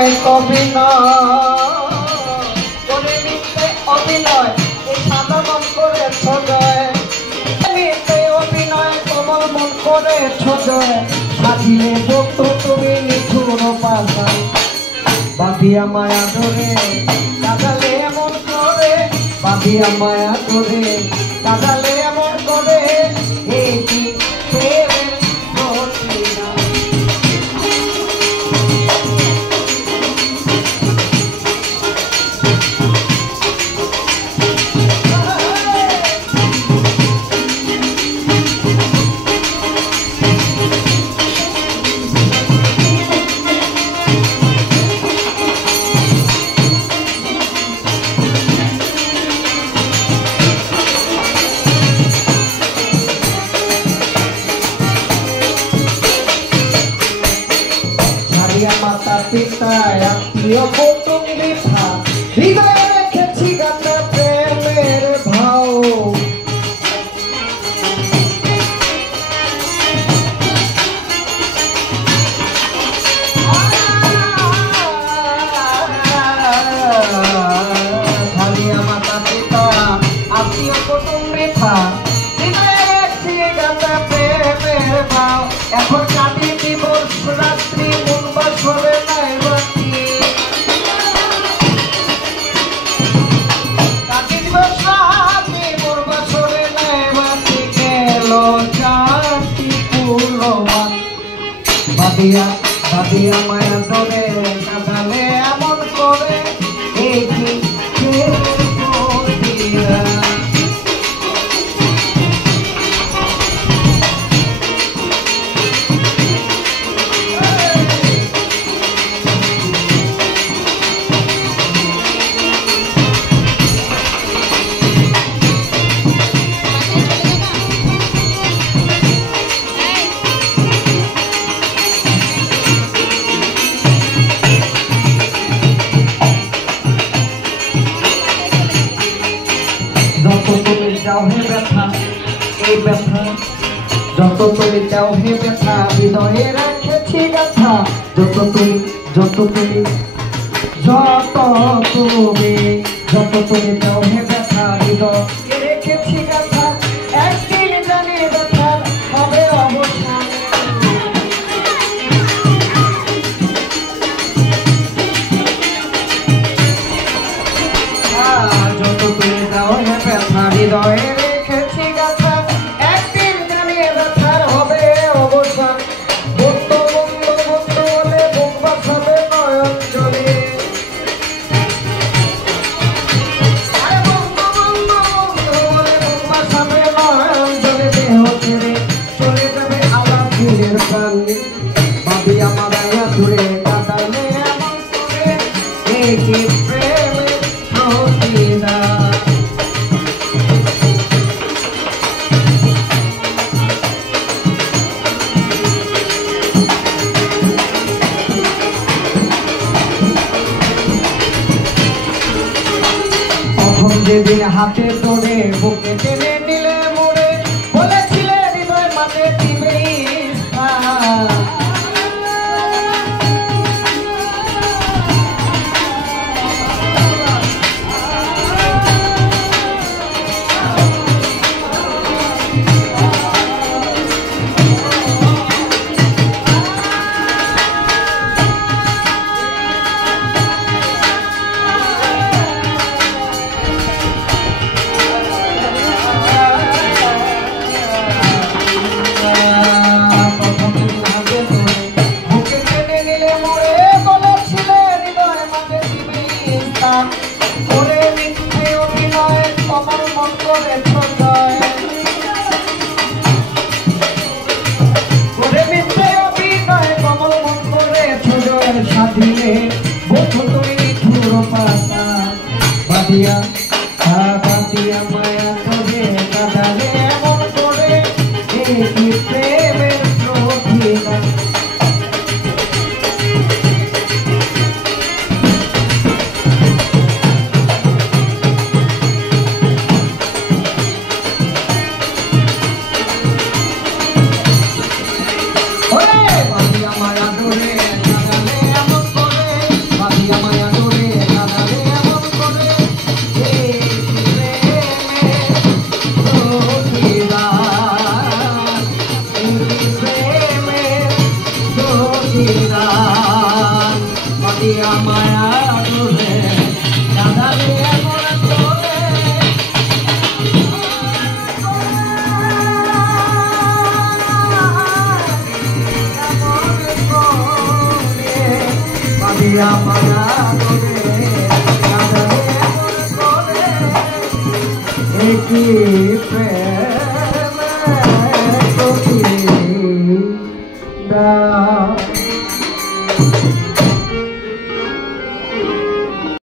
অভিনয় করে মিথ্যে অভিনয় এই সাদা মন করেছ জয়, মিথ্যে অভিনয় কোমল মন করেছ জয়, সাজিলে বন্ধু তুমি নিঠুর পাশাই, বাঁধিয়া মায়া ধরে কাঁদালে এমন করে, বাঁধিয়া মায়া ধরে কাঁদালে এমন করে, এই কি প্রেমের প্রতিনা। মাতা পিতা আত্মীয় কুটুম বৃথা হৃদয়ে রেখেছি গাথা প্রেমের ভাও, ঝালিয়া মাতা পিতা আত্মীয় কুটুম বৃথা হৃদয়ে রেখেছি গাথা প্রেমের ভাও, এখন কাটি দিবস রাত্রি বছরে নাই বাকি, কাটি দিবস রাত্রি মোর বছরে নাই বাকি, গেল চারটি পুলবান, বাঁধিয়া বাঁধিয়া মায়া ধরে কাঁদালে এমন করে, এই কি যত তুমি যাও হে ব্যথা এই ব্যথা, যত তুমি যাও হে ব্যথা হৃদয়ে রেখেছি গাথা, যত তুমি যত তুমি যাও হে ব্যথা হৃদয়ে রেখেছি গাথা, একদিন জানি ব্যথা হবে অবসান, যত তুমি যাও হে ব্যথা হৃদয়ে রেখেছি গাথা, একদিন জানি ব্যথার হবে অবসান, বন্ধু বন্ধু বন্ধু বলে বুক বাঁচাবে নয়ন জলে, বন্ধু বন্ধু বন্ধু বলে বুক বাঁচাবে নয়ন জলে, দেহ ছেড়ে চলে যাবে আলাদা প্রাণে, বাঁধিয়া মায়া ধরে কাঁদালে এমন করে, এই কি প্রেমের প্রতিনা। তখন যেদিন হাতে ধরে বুকে টেনে নিলে মোড়ে, বলেছিলে হৃদয় মাঝে দিবে স্থান, বিরান বাদিয়া মায়া তোরে কাঁদালে মন তোরে বাদিয়া মায়া তোরে কাঁদালে মন তোরে একই প্রেম